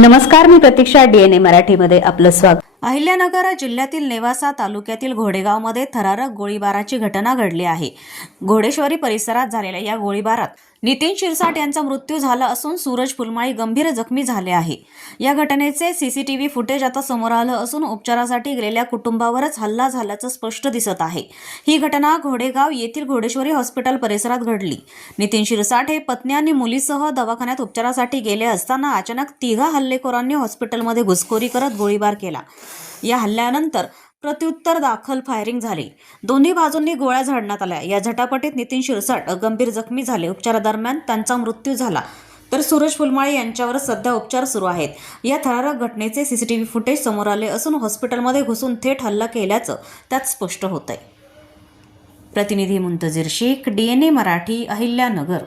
नमस्कार, मी प्रतीक्षा. DNA मराठीमध्ये आपलं स्वागत. अहिल्यानगर जिल्ह्यातील नेवासा तालुक्यातील घोडेगावमध्ये थरारक गोळीबाराची घटना घडली आहे. घोडेश्वरी परिसरात झालेल्या या गोळीबारात नितीन शिरसाट यांचा मृत्यू झाला असून सूरज फुलमाळी गंभीर जखमी झाले आहे. या घटनेचे सीसीटीव्ही फुटेज आता समोर आलं असून उपचारासाठी गेलेल्या कुटुंबावरच हल्ला झाल्याचं स्पष्ट दिसत आहे. ही घटना घोडेगाव येथील घोडेश्वरी हॉस्पिटल परिसरात घडली. नितीन शिरसाट हे पत्नी आणि मुलीसह दवाखान्यात उपचारासाठी गेले असताना अचानक तिघा हल्लेखोरांनी हॉस्पिटलमध्ये घुसखोरी करत गोळीबार केला. या हल्ल्यानंतर प्रत्युत्तर दाखल फायरिंग झाली. दोन्ही बाजूंनी गोळ्या झाडण्यात आल्या. या झटापटीत नितीन शिरसाट गंभीर जखमी झाले. उपचारादरम्यान त्यांचा मृत्यू झाला, तर सूरज फुलमाळी यांच्यावर सध्या उपचार सुरू आहेत. या थरारक घटनेचे सीसीटीव्ही फुटेज समोर आले असून हॉस्पिटलमध्ये घुसून थेट हल्ला केल्याचं त्यात स्पष्ट होतंय. प्रतिनिधी मुंतजीर शेख, DNA मराठी, अहिल्यानगर.